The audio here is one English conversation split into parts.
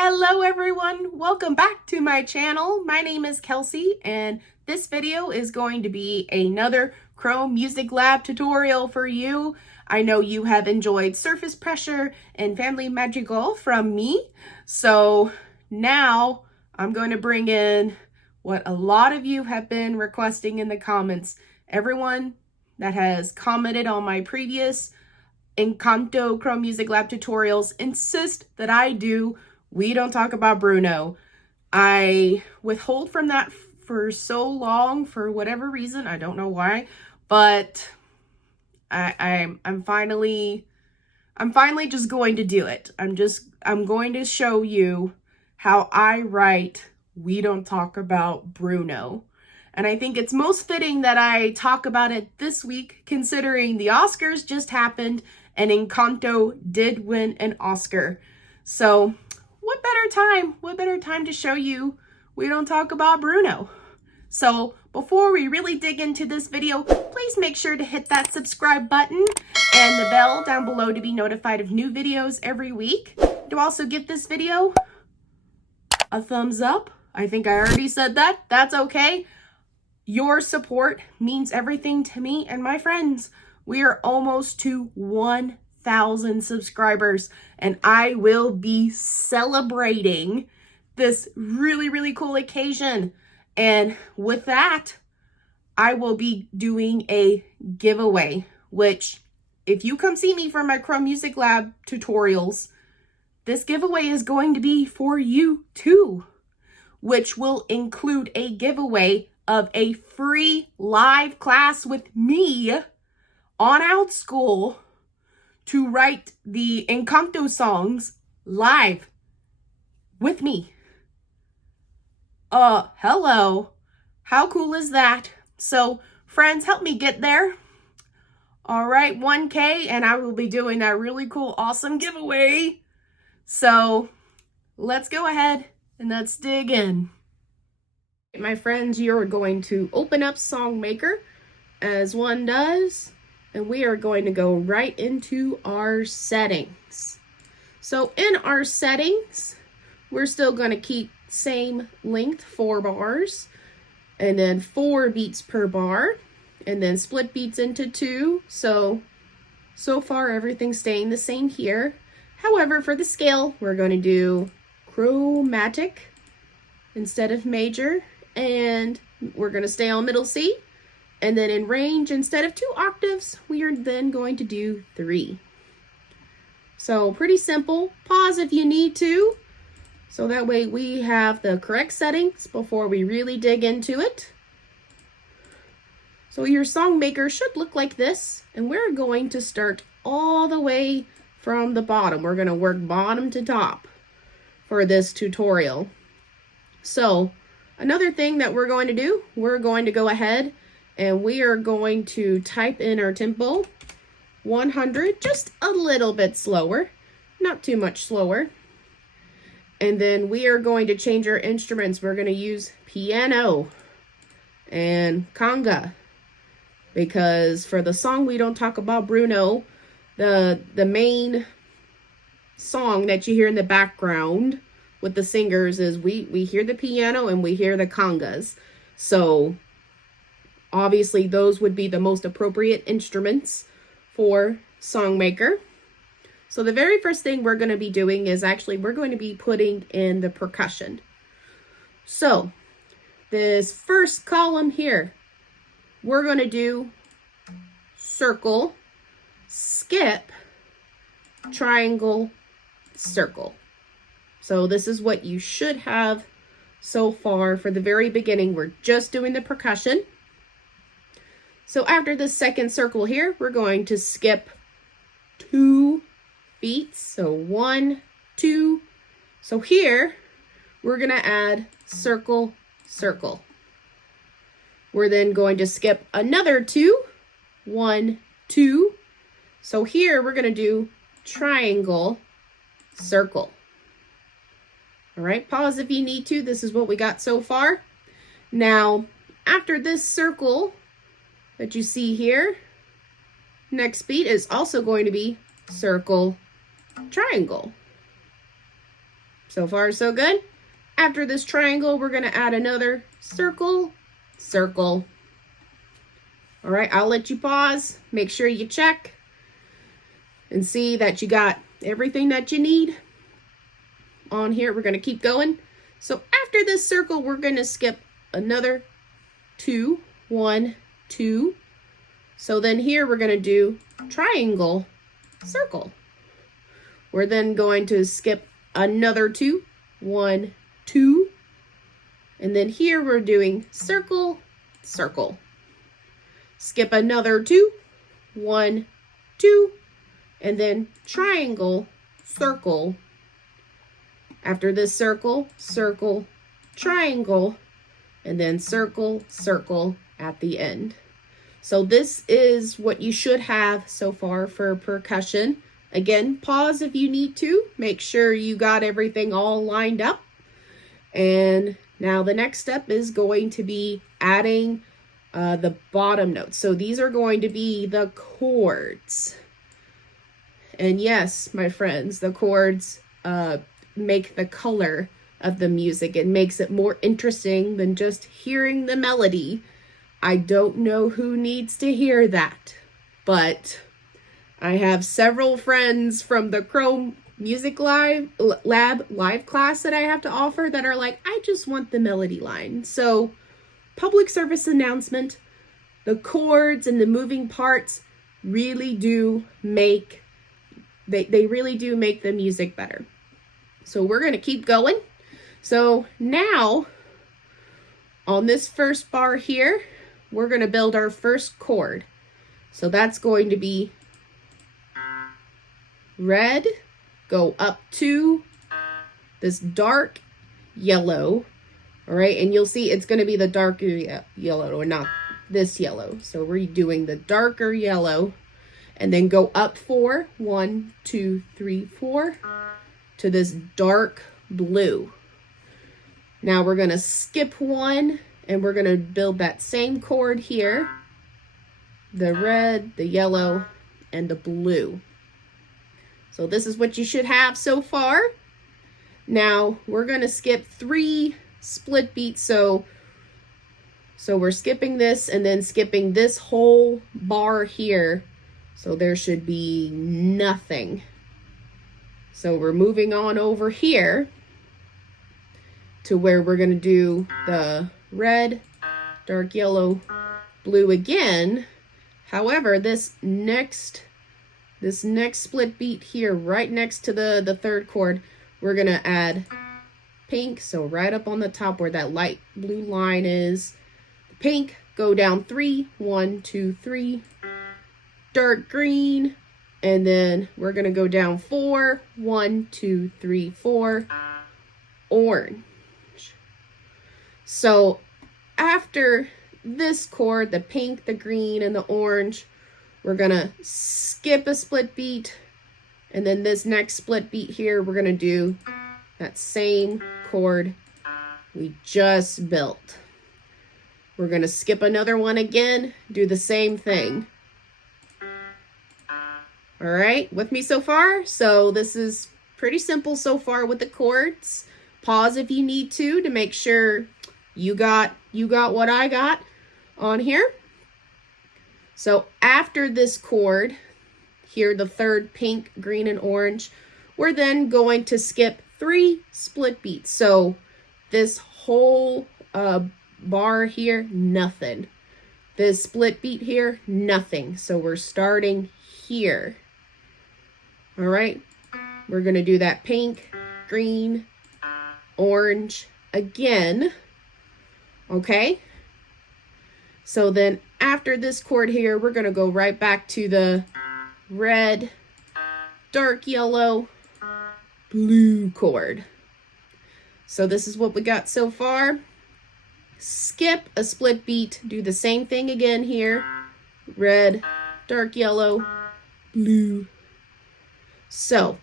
Hello everyone, welcome back to my channel. My name is Kelsey and this video is going to be another Chrome Music Lab tutorial for you. I know you have enjoyed Surface Pressure and Family Magical from me, so now I'm going to bring in what a lot of you have been requesting in the comments. Everyone that has commented on my previous Encanto Chrome Music Lab tutorials insist that I do We Don't Talk About Bruno. I withhold from that for so long for whatever reason. I don't know why, but I'm finally just going to do it. I'm going to show you how I write We Don't Talk About Bruno. And I think it's most fitting that I talk about it this week, considering the Oscars just happened and Encanto did win an Oscar. So what better time to show you We Don't Talk About Bruno. So before we really dig into this video, please make sure to hit that subscribe button and the bell down below to be notified of new videos every week. To also give this video a thumbs up. I think I already said that. That's okay. Your support means everything to me and my friends. We are almost to 1,000 subscribers, and I will be celebrating this really cool occasion. And with that, I will be doing a giveaway, which if you come see me for my Chrome Music Lab tutorials, this giveaway is going to be for you too, which will include a giveaway of a free live class with me on OutSchool to write the Encanto songs live with me. Hello. How cool is that? So, friends, help me get there. All right, 1K, and I will be doing that really cool, awesome giveaway. So, let's go ahead and let's dig in. My friends, you're going to open up Songmaker as one does, and we are going to go right into our settings. So in our settings, we're still going to keep same length, 4 bars, and then 4 beats per bar, and then split beats into 2. So far everything's staying the same here. However, for the scale, we're going to do chromatic instead of major, and we're going to stay on middle C. And then in range, instead of 2 octaves, we are then going to do 3. So pretty simple. Pause if you need to, so that way we have the correct settings before we really dig into it. So your Songmaker should look like this, and we're going to start all the way from the bottom. We're going to work bottom to top for this tutorial. So another thing that we're going to do, we're going to go ahead and we are going to type in our tempo, 100, just a little bit slower, not too much slower. And then we are going to change our instruments. We're going to use piano and conga, because for the song We Don't Talk About Bruno, the main song that you hear in the background with the singers is we hear the piano and we hear the congas. So obviously those would be the most appropriate instruments for Songmaker. So the very first thing we're going to be doing is we're going to be putting in the percussion. So this first column here, we're going to do circle, skip, triangle, circle. So this is what you should have so far for the very beginning. We're just doing the percussion. So after the second circle here, we're going to skip 2 beats. So 1, 2. So here, we're going to add circle, circle. We're then going to skip another 2. 1, 2. So here, we're going to do triangle, circle. All right, pause if you need to. This is what we got so far. Now, after this circle that you see here, next beat is also going to be circle, triangle. So far, so good. After this triangle, we're going to add another circle, circle. All right, I'll let you pause. Make sure you check and see that you got everything that you need on here. We're going to keep going. So after this circle, we're going to skip another 2, 1, 2. So then here we're going to do triangle, circle. We're then going to skip another 2, 1, 2. And then here we're doing circle, circle. Skip another 2, 1, 2. And then triangle, circle. After this circle, circle, triangle, and then circle, circle at the end. So this is what you should have so far for percussion. Again, pause if you need to. Make sure you got everything all lined up. And now the next step is going to be adding the bottom notes. So these are going to be the chords. And yes, my friends, the chords make the color of the music. It makes it more interesting than just hearing the melody. I don't know who needs to hear that, but I have several friends from the Chrome Music Lab live class that I have to offer that are like, I just want the melody line. So public service announcement, the chords and the moving parts really do make, they really do make the music better. So we're going to keep going. So now on this first bar here, we're going to build our first chord. So that's going to be red, go up to this dark yellow. All right, and you'll see it's going to be the darker yellow and not this yellow. So we're doing the darker yellow and then go up 4, 1, 2, 3, 4 to this dark blue. Now we're going to skip 1 and we're going to build that same chord here. The red, the yellow, and the blue. So this is what you should have so far. Now we're going to skip 3 split beats. So we're skipping this and then skipping this whole bar here. So there should be nothing. So we're moving on over here to where we're going to do the red, dark yellow, blue again. However, this next split beat here, right next to the third chord, we're going to add pink. So right up on the top where that light blue line is, pink, go down 3, 1, 2, 3, dark green, and then we're going to go down 4, 1, 2, 3, 4, orange. So after this chord, the pink, the green, and the orange, we're going to skip a split beat. And then this next split beat here, we're going to do that same chord we just built. We're going to skip another one again, do the same thing. All right, with me so far? So this is pretty simple so far with the chords. Pause if you need to make sure you got what I got on here. So after this chord, here the third pink, green, and orange, we're then going to skip 3 split beats. So this whole bar here, nothing. This split beat here, nothing. So we're starting here. All right, we're going to do that pink, green, orange again. Okay, so then after this chord here, we're going to go right back to the red, dark yellow, blue chord. So this is what we got so far. Skip a split beat, do the same thing again here. Red, dark yellow, blue. So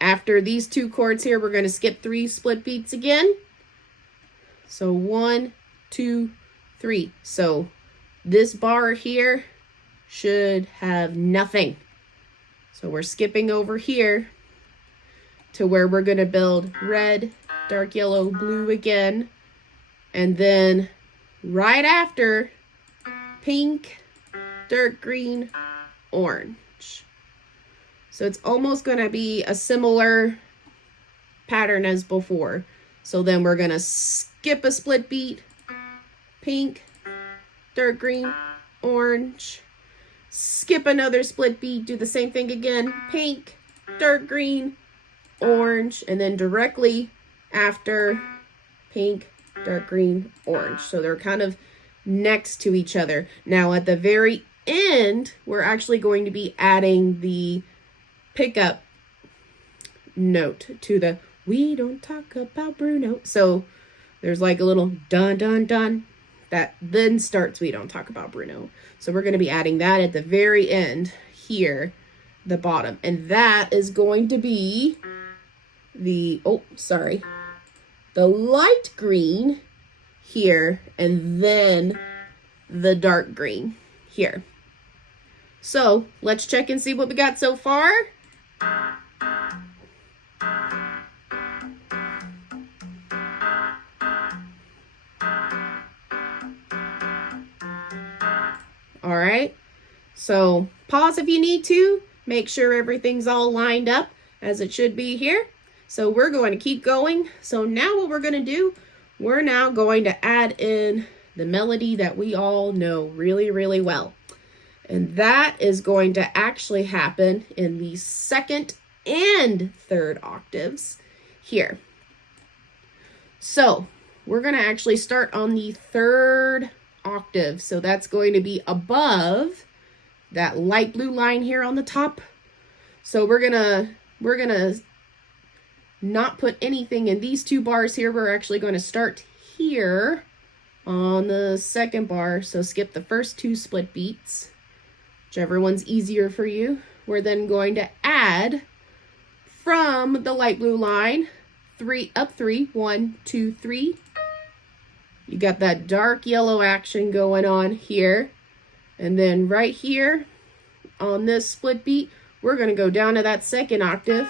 after these 2 chords here, we're going to skip 3 split beats again. So 1, 2, 3. So this bar here should have nothing. So we're skipping over here to where we're going to build red, dark yellow, blue again. And then right after, pink, dark green, orange. So it's almost going to be a similar pattern as before. So then we're going to skip a split beat, pink, dark green, orange, skip another split beat, do the same thing again, pink, dark green, orange, and then directly after, pink, dark green, orange. So they're kind of next to each other. Now at the very end, we're actually going to be adding the pickup note to the "We Don't Talk About Bruno." So there's like a little dun dun dun that then starts "We Don't Talk About Bruno." So we're going to be adding that at the very end here, the bottom. And that is going to be the, the light green here, and then the dark green here. So let's check and see what we got so far. All right, so pause if you need to. Make sure everything's all lined up as it should be here. So we're going to keep going. So now what we're going to do, we're now going to add in the melody that we all know really, really well. And that is going to actually happen in the second and third octaves here. So we're going to actually start on the third octave. So that's going to be above that light blue line here on the top. So we're gonna not put anything in these two bars here. We're actually going to start here on the second bar. So skip the first two split beats, whichever one's easier for you. We're then going to add from the light blue line, up three, 1, 2, 3. You got that dark yellow action going on here. And then right here on this split beat, we're going to go down to that second octave,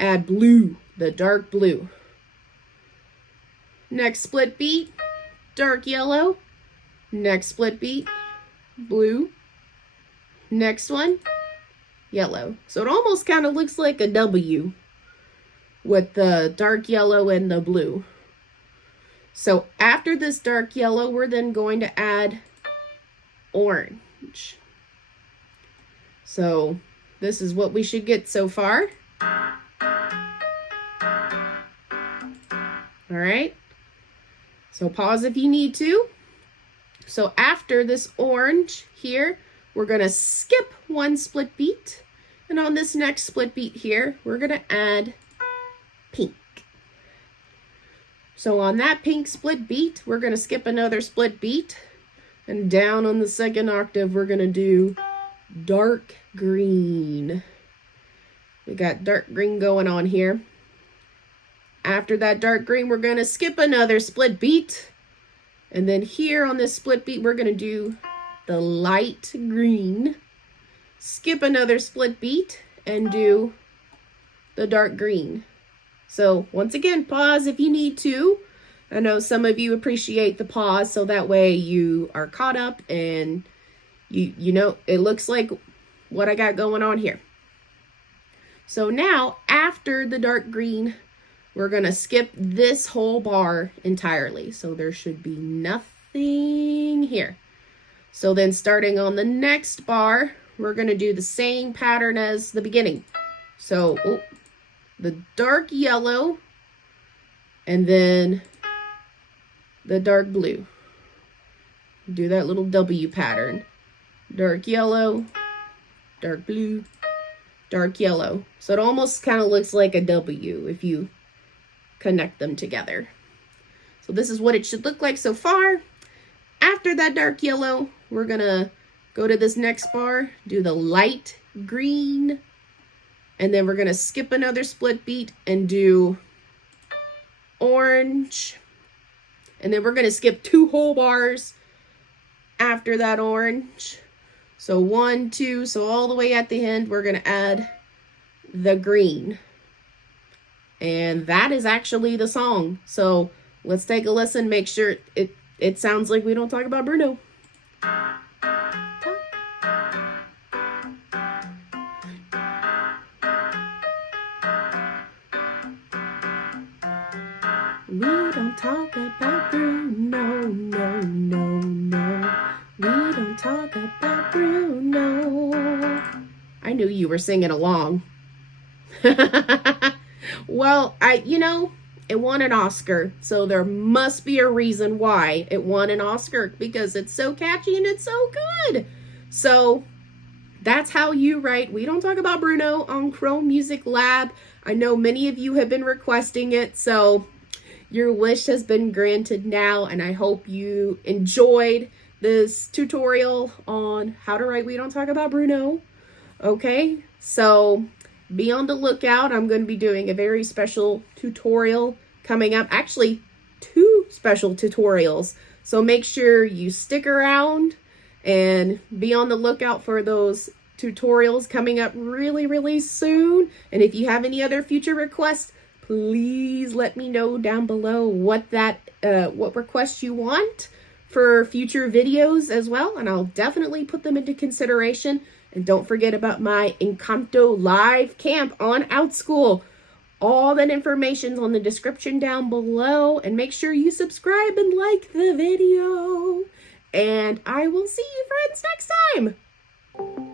add blue, the dark blue. Next split beat, dark yellow. Next split beat, blue. Next one, yellow. So it almost kind of looks like a W with the dark yellow and the blue. So after this dark yellow, we're then going to add orange. So this is what we should get so far. All right. So pause if you need to. So after this orange here, we're going to skip one split beat. And on this next split beat here, we're going to add pink. So on that pink split beat, we're going to skip another split beat. And down on the second octave, we're going to do dark green. We got dark green going on here. After that dark green, we're going to skip another split beat. And then here on this split beat, we're going to do the light green. Skip another split beat and do the dark green. So once again, pause if you need to. I know some of you appreciate the pause, so that way you are caught up and you know it looks like what I got going on here. So now after the dark green, we're going to skip this whole bar entirely. So there should be nothing here. So then starting on the next bar, we're going to do the same pattern as the beginning. So the dark yellow and then the dark blue. Do that little W pattern. Dark yellow, dark blue, dark yellow. So it almost kind of looks like a W if you connect them together. So this is what it should look like so far. After that dark yellow, we're going to go to this next bar, do the light green, and then we're going to skip another split beat and do orange. And then we're going to skip 2 whole bars after that orange. So 1, 2, so all the way at the end, we're going to add the green. And that is actually the song. So let's take a listen. Make sure it sounds like we don't talk about Bruno. We don't talk about Bruno, no, no, no. We don't talk about Bruno. I knew you were singing along. Well, it won an Oscar, so there must be a reason why it won an Oscar, because it's so catchy and it's so good. So that's how you write We Don't Talk About Bruno on Chrome Music Lab. I know many of you have been requesting it, so your wish has been granted now, and I hope you enjoyed this tutorial on how to write We Don't Talk About Bruno. Okay, so be on the lookout. I'm going to be doing a very special tutorial coming up. Actually, 2 special tutorials. So make sure you stick around and be on the lookout for those tutorials coming up really, really soon. And if you have any other future requests, please let me know down below what requests you want for future videos as well, and I'll definitely put them into consideration. And don't forget about my Encanto live camp on OutSchool. All that information's on the description down below, and make sure you subscribe and like the video. And I will see you friends next time.